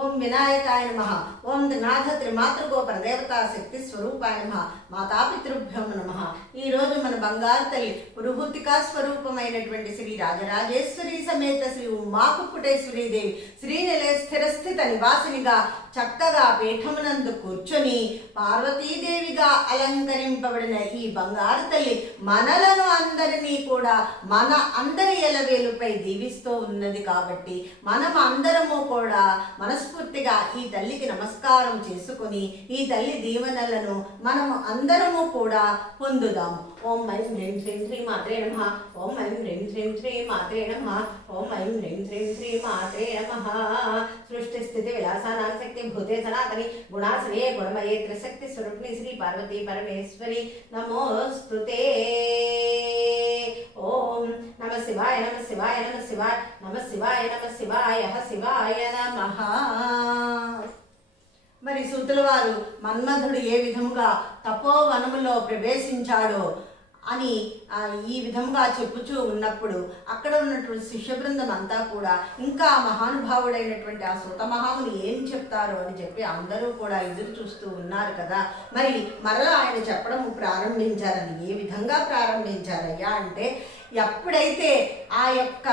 ఓం వినాయకాయ నమః. ఓం నాథ త్రిమాతృగోపర దేవతా శక్తి స్వరూపాయ నమః. మాతాపితృభ్యో నమః. ఈరోజు మన బంగారు తల్లి పురుహూతికా స్వరూపమైనటువంటి శ్రీ రాజరాజేశ్వరి సమేత శ్రీ ఉమాకుక్కుటేశ్వరీ దేవి శ్రీనిలయ స్థిరస్థిత నివాసినిగా చక్కగా పీఠమునందు కూర్చొని పార్వతీదేవిగా అలంకరింపబడిన ఈ బంగారు తల్లి మనలను అందరినీ కూడా మన అందరి ఎలవేలుపై దీవిస్తూ ఉన్నది కాబట్టి మనం అందరము కూడా మనస్ఫూర్తిగా ఈ తల్లికి నమస్కారం చేసుకొని ఈ తల్లి దీవెనలను మనము అందరము కూడా పొందుదాము. ఓం ఐం హ్రీం శ్రీం శ్రీ మాత్రే నమః. ఓం ఐం హ్రీం శ్రీం శ్రీ మాత్రే నమః. ఓం ఐం హ్రీం శ్రీం శ్రీ మాత్రే నమః. సృష్టి స్థితి విలాసానాం శక్తి భూతే సనాతని గుణాసనే గుణమయే త్రిశక్తి స్వరూపిణి శ్రీ పార్వతీ పరమేశ్వరి నమోస్తుతే. ఓం నమ శివాయ నమ శివాయ నమ శివాయ నమ శివాయ నమ శివాయ శివాయ నమః. మరి సూతుల వారు మన్మధుడు ఏ విధముగా తపోవనములో ప్రవేశించాడో అని ఈ విధంగా చెప్పుచూ ఉన్నప్పుడు అక్కడ ఉన్నటువంటి శిష్య బృందం అంతా కూడా ఇంకా మహానుభావుడైనటువంటి ఆ సూత మహాముని ఏం చెప్తారో అని చెప్పి అందరూ కూడా ఎదురు చూస్తూ ఉన్నారు కదా. మరి మరలా ఆయన చెప్పడం ప్రారంభించారని ఏ విధంగా ప్రారంభించారయ్యా అంటే, ఎప్పుడైతే ఆ యొక్క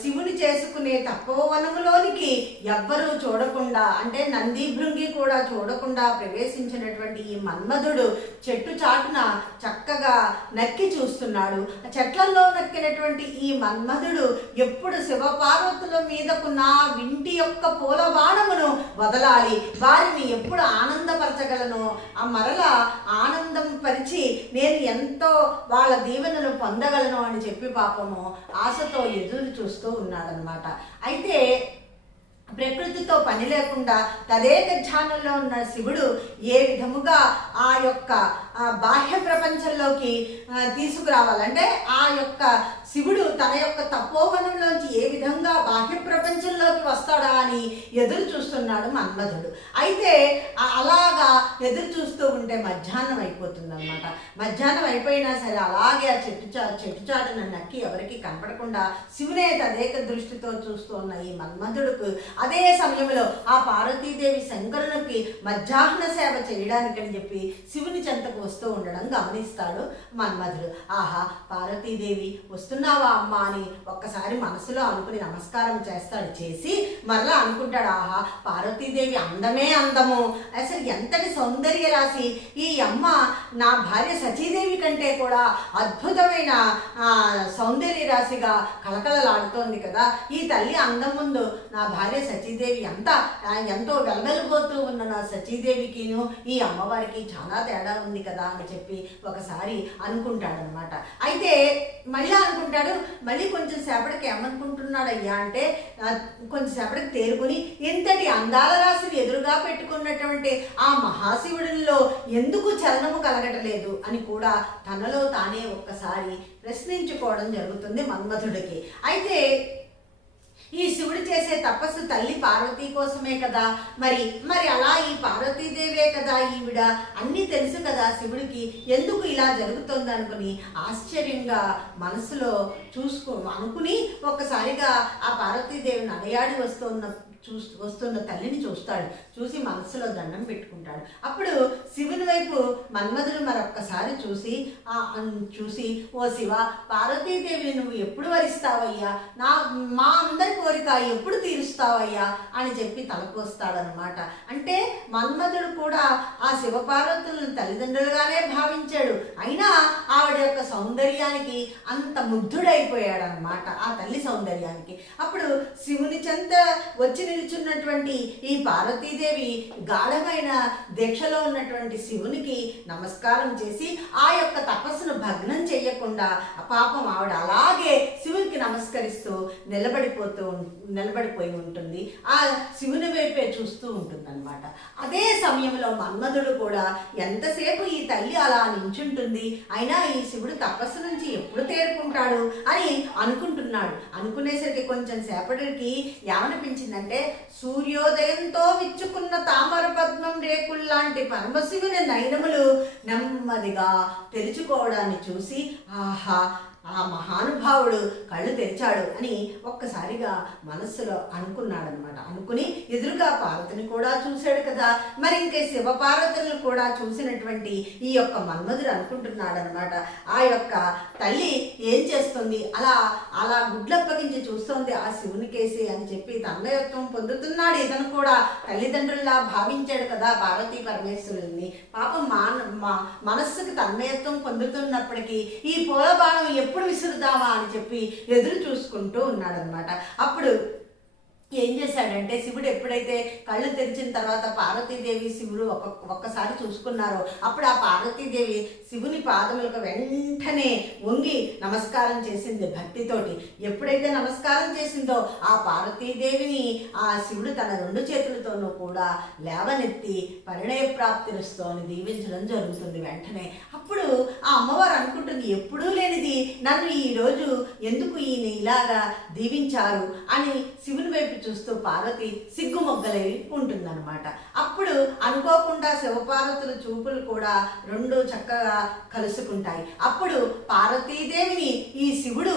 శివుని చేసుకునే తపోవనములోనికి ఎవ్వరూ చూడకుండా, అంటే నంది భృంగి కూడా చూడకుండా ప్రవేశించినటువంటి ఈ మన్మధుడు చెట్టు చాటున చక్కగా నక్కి చూస్తున్నాడు. చెట్లలో నక్కినటువంటి ఈ మన్మధుడు ఎప్పుడు శివపార్వతుల మీదకున్న వింటి యొక్క పూల బాణమును వదలాలి, వారిని ఎప్పుడు ఆనందపరచగలను, ఆ మరల ఆనందం పరిచి నేను ఎంతో వాళ్ళ దీవెనలు పొందగలను అని చెప్పి పాపము ఆశతో ఎదురు చూస్తూ ఉన్నాడనమాట. అయితే ప్రకృతితో పని లేకుండా తదేక ధ్యానంలో ఉన్న శివుడు ఏ విధముగా ఆ యొక్క బాహ్య ప్రపంచంలోకి తీసుకురావాలంటే, ఆ యొక్క శివుడు తన యొక్క తపోవనంలోంచి ఏ విధంగా బాహ్య ప్రపంచంలోకి వస్తాడా అని ఎదురు చూస్తున్నాడు మన్మధుడు. అయితే అలాగా ఎదురు చూస్తూ ఉంటే మధ్యాహ్నం అయిపోతుంది అనమాట. మధ్యాహ్నం అయిపోయినా సరే అలాగే ఆ చెట్టు చాటున నక్కి ఎవరికి కనపడకుండా శివునే తదేక దృష్టితో చూస్తూ ఉన్న ఈ మన్మధుడుకు అదే సమయంలో ఆ పార్వతీదేవి శంకరునికి మధ్యాహ్న సేవ చేయడానికని చెప్పి శివుని చెంతకు వస్తూ ఉండడం గమనిస్తాడు మన్మధుడు. ఆహా, పార్వతీదేవి వస్తున్నావా అమ్మా అని ఒక్కసారి మనసులో అనుకుని నమస్కారం చేస్తాడు. చేసి మరలా అనుకుంటాడు, ఆహా పార్వతీదేవి అందమే అందము, అసలు ఎంతటి సౌందర్య రాశి, ఈ అమ్మ నా భార్య సచీదేవి కంటే కూడా అద్భుతమైన సౌందర్య రాశిగా కలకలలాడుతోంది కదా. ఈ తల్లి అందం ముందు నా భార్య సచీదేవి ఎంతో వెలవెలిపోతూ ఉన్న నా సచీదేవికిను ఈ అమ్మవారికి చాలా తేడా ఉంది కదా అని చెప్పి ఒకసారి అనుకుంటాడనమాట. అయితే మళ్ళీ అనుకుంటాడు, మళ్ళీ కొంచెం సేపటికి ఏమనుకుంటున్నాడయ్యా అంటే, కొంచెం సేపటికి తేరుకుని ఇంతటి అందాల రాశిని ఎదురుగా పెట్టుకున్నటువంటి ఆ మహాశివుడిలో ఎందుకు చలనము కలగటలేదు అని కూడా తనలో తానే ఒక్కసారి ప్రశ్నించుకోవడం జరుగుతుంది మన్మధుడికి. అయితే ఈ శివుడు చేసే తపస్సు తల్లి పార్వతీ కోసమే కదా, మరి అలా ఈ పార్వతీదేవే కదా ఈవిడ, అన్నీ తెలుసు కదా శివుడికి, ఎందుకు ఇలా జరుగుతుంది అనుకుని ఆశ్చర్యంగా మనసులో అనుకుని ఒక్కసారిగా ఆ పార్వతీదేవిని అడయాడి వస్తున్న తల్లిని చూస్తాడు. చూసి మనసులో దండం పెట్టుకుంటాడు. అప్పుడు శివుని వైపు మన్మధుడు మరొక్కసారి చూసి ఓ శివ, పార్వతీదేవిని నువ్వు ఎప్పుడు వరిస్తావయ్యా, మా అందరి కోరిక ఎప్పుడు తీరుస్తావయ్యా అని చెప్పి తలపోస్తాడనమాట. అంటే మన్మధుడు కూడా ఆ శివపార్వతులను తల్లిదండ్రులుగానే భావించాడు. అయినా ఆవిడ యొక్క సౌందర్యానికి అంత ముగ్ధుడైపోయాడనమాట, ఆ తల్లి సౌందర్యానికి. అప్పుడు శివుని చెంత వచ్చి నిలుచున్నటువంటి ఈ పార్వతీదేవి గాఢమైన దీక్షలో ఉన్నటువంటి శివునికి నమస్కారం చేసి ఆ యొక్క తపస్సును భగ్నం చేయకుండా పాపం ఆవిడ అలాగే శివునికి నమస్కరిస్తూ నిలబడిపోయి ఉంటుంది. ఆ శివుని వైపే చూస్తూ ఉంటుంది అనమాట. అదే సమయంలో మన్మధుడు కూడా ఎంతసేపు ఈ తల్లి అలా నించుంటుంది, అయినా ఈ శివుడు తపస్సు నుంచి ఎప్పుడు తేరుకుంటాడు అని అనుకుంటున్నాడు. అనుకునేసరికి కొంచెం సేపటికి ఏమనిపించిందంటే, సూర్యోదయంతో విచ్చుకున్న తామర పద్మం రేకుల్లాంటి పరమశివుని నయనములు నెమ్మదిగా తెరుచుకోవడాన్ని చూసి, ఆహా ఆ మహానుభావుడు కళ్ళు తెరిచాడు అని ఒక్కసారిగా మనస్సులో అనుకున్నాడనమాట. అనుకుని ఎదురుగా పార్వతిని కూడా చూశాడు కదా, మరి ఇంకే శివపార్వతులను కూడా చూసినటువంటి ఈ యొక్క మన్మధుడు అనుకుంటున్నాడనమాట, ఆ యొక్క తల్లి ఏం చేస్తుంది, అలా అలా గుడ్లప్పగించి చూస్తోంది ఆ శివుని కేసి అని చెప్పి తన్మయత్వం పొందుతున్నాడు. ఇతను కూడా తల్లిదండ్రుల్లా భావించాడు కదా పార్వతీ పరమేశ్వరుల్ని. పాపం మనస్సుకి తన్మయత్వం పొందుతున్నప్పటికీ ఈ పూలబాణం ఎప్పుడు విసురుదామా అని చెప్పి ఎదురు చూసుకుంటూ ఉన్నాడనమాట. అప్పుడు ఏం చేశాడంటే, శివుడు ఎప్పుడైతే కళ్ళు తెరిచిన తర్వాత పార్వతీదేవి శివుడు ఒక్కసారి చూసుకున్నారో అప్పుడు ఆ పార్వతీదేవి శివుని పాదములకు వెంటనే వంగి నమస్కారం చేసింది భక్తితోటి. ఎప్పుడైతే నమస్కారం చేసిందో ఆ పార్వతీదేవిని ఆ శివుడు తన 2 చేతులతోనూ కూడా లేవనెత్తి పరిణయ ప్రాప్తిరుస్తూ అని దీవించడం జరుగుతుంది వెంటనే. అప్పుడు ఆ అమ్మవారు అనుకుంటుంది, ఎప్పుడూ లేనిది నన్ను ఈరోజు ఎందుకు ఈయన ఇలాగా దీవించారు అని శివుని వైపు చూస్తూ పార్వతి సిగ్గుమొగ్గలై ఉంటుందన్నమాట. అప్పుడు అనుకోకుండా శివపార్వతుల చూపులు కూడా 2 చక్కగా కలుసుకుంటాయి. అప్పుడు పార్వతీదేవిని ఈ శివుడు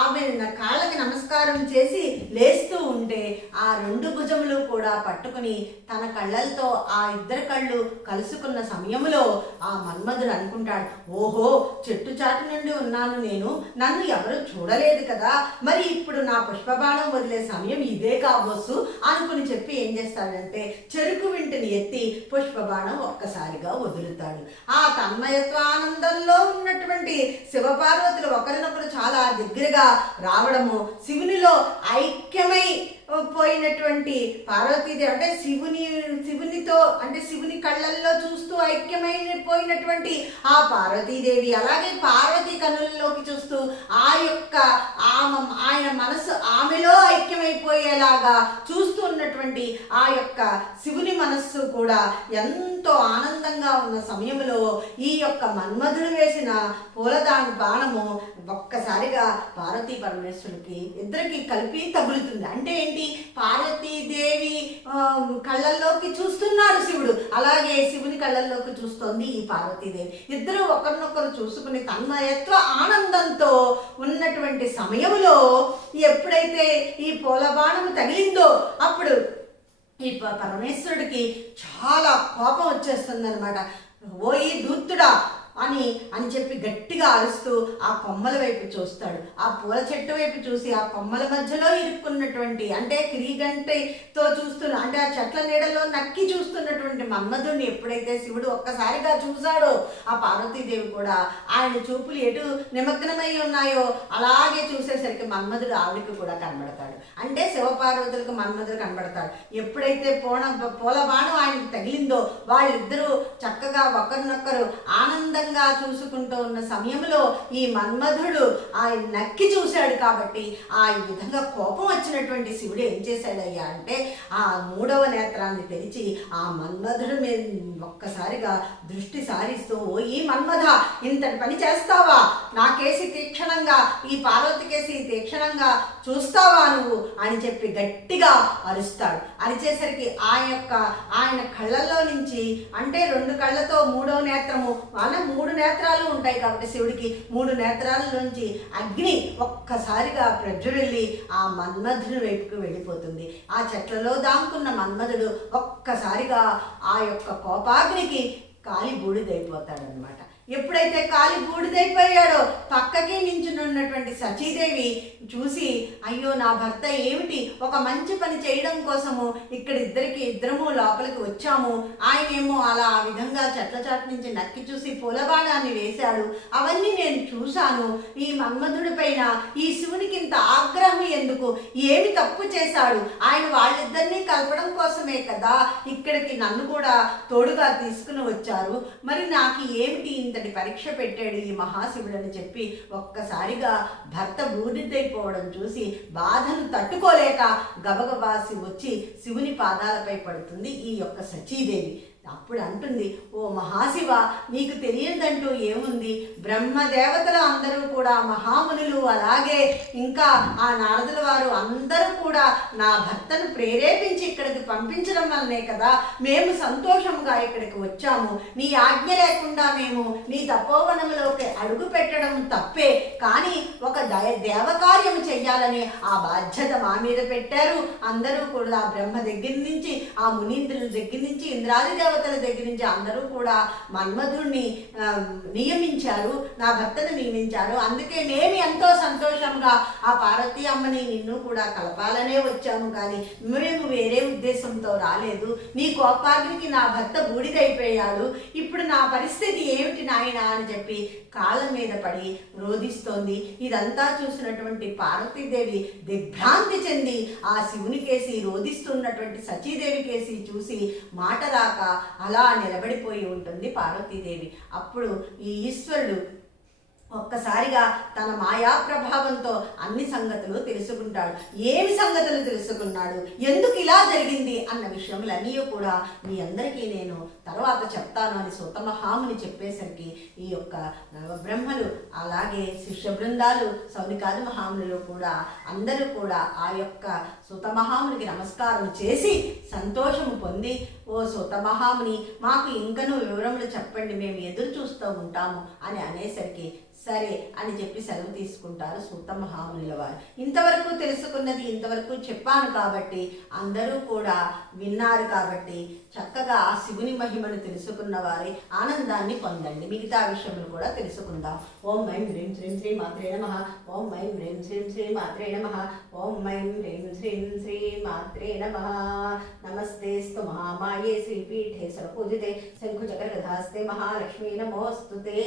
ఆమె కాళ్ళకి నమస్కారం చేసి లేస్తూ ఉంటే ఆ 2 భుజములు కూడా పట్టుకుని తన కళ్ళతో ఆ 2 కళ్ళు కలుసుకున్న సమయంలో ఆ మన్మధుడు అనుకుంటాడు, ఓహో చెట్టు చాటు నుండి ఉన్నాను నేను, నన్ను ఎవరు చూడలేదు కదా, మరి ఇప్పుడు నా పుష్పబాణం వదిలే సమయం ఇదే కాబోసు అనుకుని చెప్పి ఏం చేస్తాడంటే చెరుకు వింటిని ఎత్తి పుష్పబాణం ఒక్కసారిగా వదులుతాడు. ఆ తన్మయత్వానందంలో ఉన్నటువంటి శివపార్వతులు ఒకరినొకరు చాలా దగ్గరగా రావడము, శివునిలో ఐక్యమై పోయినటువంటి పార్వతీదేవి అంటే శివునితో అంటే శివుని కళ్ళల్లో చూస్తూ ఐక్యమైపోయినటువంటి ఆ పార్వతీదేవి అలాగే పార్వతీ కన్నులలోకి చూస్తూ ఆయన మనసు ఆమెలో ఐక్యమైపోయేలాగా చూస్తూ ఉన్నటువంటి ఆ యొక్క శివుని మనస్సు కూడా ఎంతో ఆనందంగా ఉన్న సమయంలో ఈ యొక్క మన్మధుడు వేసిన బాణము ఒక్కసారిగా పార్వతీ పరమేశ్వరుడికి ఇద్దరికి కలిపి తగులుతుంది. అంటే ఏంటి, పార్వతీదేవి కళ్ళల్లోకి చూస్తున్నాడు శివుడు, అలాగే శివుని కళ్ళల్లోకి చూస్తోంది ఈ పార్వతీదేవి. ఇద్దరు ఒకరినొకరు చూసుకుని తన్మయత్వ ఆనందంతో ఉన్నటువంటి సమయంలో ఎప్పుడైతే ఈ పూలబాణము తగిలిందో అప్పుడు ఈ పరమేశ్వరుడికి చాలా కోపం వచ్చేస్తుంది అనమాట. ఓయి ధూర్తుడా అని చెప్పి గట్టిగా అరుస్తూ ఆ కొమ్మల వైపు చూస్తాడు. ఆ పూల చెట్టు వైపు చూసి ఆ కొమ్మల మధ్యలో ఇరుక్కున్నటువంటి అంటే క్రీగంటితో చూస్తున్న అంటే ఆ చెట్ల నీడలో నక్కి చూస్తున్నటువంటి మన్మధుడిని ఎప్పుడైతే శివుడు ఒక్కసారిగా చూశాడో ఆ పార్వతీదేవి కూడా ఆయన చూపులు ఎటు నిమగ్నమై ఉన్నాయో అలాగే చూసేసరికి మన్మధుడు ఆవిడికి కూడా కనబడతాడు. అంటే శివపార్వతులకు మన్మధుడు కనబడతాడు. ఎప్పుడైతే పూల బాణం ఆయనకి తగిలిందో వాళ్ళిద్దరూ చక్కగా ఒకరినొకరు ఆనందంగా చూసుకుంటూ ఉన్న సమయంలో ఈ మన్మధుడు ఆయన నక్కి చూశాడు కాబట్టి ఆ విధంగా కోపం వచ్చినటువంటి శివుడు ఏం చేశాడయ్యా అంటే ఆ 3వ నేత్రాన్ని తెరిచి ఆ మన్మధుడు మీద ఒక్కసారిగా దృష్టి సారిస్తూ, ఓ ఈ మన్మధ ఇంతటి పని చేస్తావా, నా కేసి తీక్షణంగా ఈ పార్వతి కేసి తీక్షణంగా చూస్తావా నువ్వు అని చెప్పి గట్టిగా అరుస్తాడు. అరిచేసరికి ఆయన కళ్ళల్లో నుంచి అంటే 2 కళ్ళతో 3వ నేత్రము వాళ్ళ 3 నేత్రాలు ఉంటాయి కాబట్టి శివుడికి 3 నేత్రాల నుంచి అగ్ని ఒక్కసారిగా ప్రజ్వరిల్లి ఆ మన్మధుని వైపుకు వెళ్ళిపోతుంది. ఆ చెట్లలో దాంకున్న మన్మధుడు ఒక్కసారిగా ఆ యొక్క కోపాగ్నికి కాలి బూడిదైపోతాడనమాట. ఎప్పుడైతే కాలి బూడిదైపోయాడో పక్కకి నించున్నటువంటి సచీదేవి చూసి, అయ్యో నా భర్త ఏమిటి, ఒక మంచి పని చేయడం కోసము ఇద్దరము లోపలికి వచ్చాము, ఆయనేమో అలా ఆ విధంగా చెట్ల చాటు నుంచి నక్కి చూసి పూలబాణాన్ని వేశాడు, అవన్నీ నేను చూశాను, ఈ మన్మధుడి పైన ఈ శివునికి ఇంత ఆగ్రహం ఎందుకు, ఏమి తప్పు చేశాడు, ఆయన వాళ్ళిద్దరినీ కలపడం కోసమే కదా ఇక్కడికి నన్ను కూడా తోడుగా తీసుకుని వచ్చారు, మరి నాకు ఏమిటి ఇంతటి పరీక్ష పెట్టాడు ఈ మహాశివుడు అని చెప్పి ఒక్కసారిగా భర్త బూడిదైపోవడం చూసి బాధను తట్టుకోలేక గబగబాసి వచ్చి శివుని పాదాలపై పడుతుంది ఈ యొక్క సచీదేవి. అప్పుడు అంటుంది, ఓ మహాశివ నీకు తెలియదంటూ ఏముంది, బ్రహ్మదేవతలు అందరూ కూడా మహామునులు అలాగే ఇంకా ఆ నారదుల వారు అందరూ కూడా నా భర్తను ప్రేరేపించి ఇక్కడ ఇక్కడికి పంపించడం వల్లనే కదా మేము సంతోషంగా ఇక్కడికి వచ్చాము. నీ ఆజ్ఞ లేకుండా మేము నీ తపోవనంలోకి అడుగు పెట్టడం తప్పే, కానీ ఒక దేవకార్యం చెయ్యాలని ఆ బాధ్యత మా మీద పెట్టారు. అందరూ కూడా బ్రహ్మ దగ్గర నుంచి, ఆ మునీంద్రుల దగ్గర నుంచి, ఇంద్రాది దేవతల దగ్గర నుంచి అందరూ కూడా మన్మధుడిని నియమించారు, నా భర్తను నియమించారు. అందుకే మేము ఎంతో సంతోషంగా ఆ పార్వతీ అమ్మని నిన్ను కూడా కలపాలనే వచ్చాము, కానీ మేము వేరే ఉద్దేశంతో రాలేదు. నీ కోపాగ్నికి నా భర్త బూడిదైపోయాడు, ఇప్పుడు నా పరిస్థితి ఏమిటి నాయనా అని చెప్పి కాళ్ళ మీద పడి రోధిస్తోంది. ఇదంతా చూసినటువంటి పార్వతీదేవి దిగ్భ్రాంతి చెంది ఆ శివుని కేసి, రోధిస్తున్నటువంటి సచీదేవి కేసి చూసి మాట రాక అలా నిలబడిపోయి ఉంటుంది పార్వతీదేవి. అప్పుడు ఈ ఈశ్వరుడు ఒక్కసారిగా తన మాయా ప్రభావంతో అన్ని సంగతులు తెలుసుకుంటాడు. ఏమి సంగతులు తెలుసుకున్నాడు, ఎందుకు ఇలా జరిగింది అన్న విషయములన్నీ కూడా మీ అందరికీ నేను తర్వాత చెప్తాను అని సూతమహాముని చెప్పేసరికి ఈ యొక్క నవబ్రహ్మలు అలాగే శిష్య బృందాలు, సౌనికాది మహామునులు కూడా అందరూ కూడా ఆ యొక్క సూతమహామునికి నమస్కారం చేసి సంతోషము పొంది, ఓ సూతమహాముని మాకు ఇంకనూ వివరములు చెప్పండి, మేము ఎదురు చూస్తూ ఉంటాము అని అనేసరికి సరే అని చెప్పి సెలవు తీసుకుంటారు సూత మహామునుల వారు. ఇంతవరకు తెలుసుకున్నది ఇంతవరకు చెప్పాను కాబట్టి, అందరూ కూడా విన్నారు కాబట్టి చక్కగా ఆ శివుని మహిమను తెలుసుకున్న వారి ఆనందాన్ని పొందండి. మిగతా విషయములు కూడా తెలుసుకుందాం. ఓం ఐం హ్రీం శ్రీం శ్రీ మాత్రే నమః. ఓం ఐం హ్రీం శ్రీం శ్రీ మాత్రే నమః. ఓం ఐం హ్రీం శ్రీం శ్రీ మాత్రే నమః. నమస్తేస్తు మహామాయే శ్రీపీఠే సర్వపూజితే శంఖుచక్రగదాస్తే మహాలక్ష్మీ నమోస్తుతే.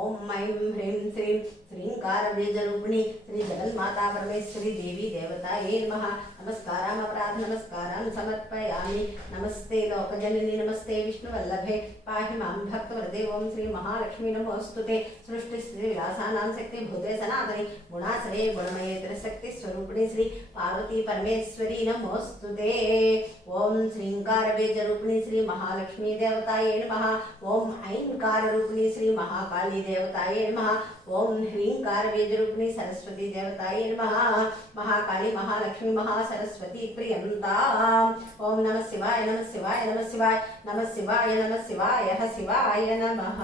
ఓం ఐం హ్రీం శ్రీం శ్రీంకారబీజరూపిణి శ్రీ జగన్మాతా పరమేశ్వరి దేవి దేవతాయే నమః. నమస్కారం అపరాధ నమస్కారాన్ని సమర్పయామి. నమస్తే లోకజనని నమస్తే విష్ణువల్లభే పాహి మాం భక్తవరదే. ఓం శ్రీ మహాలక్ష్మీ నమోస్తుతే. సృష్టి శ్రీ విలాసానాం శక్తి భూతే సనాతని గుణాసరే గుణమయేతర శక్తి స్వరూపిణి శ్రీ పార్వతీ పరమేశ్వరి నమోస్తుతే. ఓం శ్రీంకారబీజరూపిణి శ్రీ మహాలక్ష్మీ దేవతాయే నమః. ఓం ఐంకార రూపిణి శ్రీ మహాకాళీ దేవతాయే నమః. ఓం హ్రీంకారబీజరూపిణి సరస్వతీ దేవతాయే నమః. మహాకాళీ మహాలక్ష్మి మహాసరస్వతి ప్రియంతా. ఓం నమ శివాయ నమ శివాయ నమ శివాయ నమ శివాయ నమ శివాయ శివాయ నమః.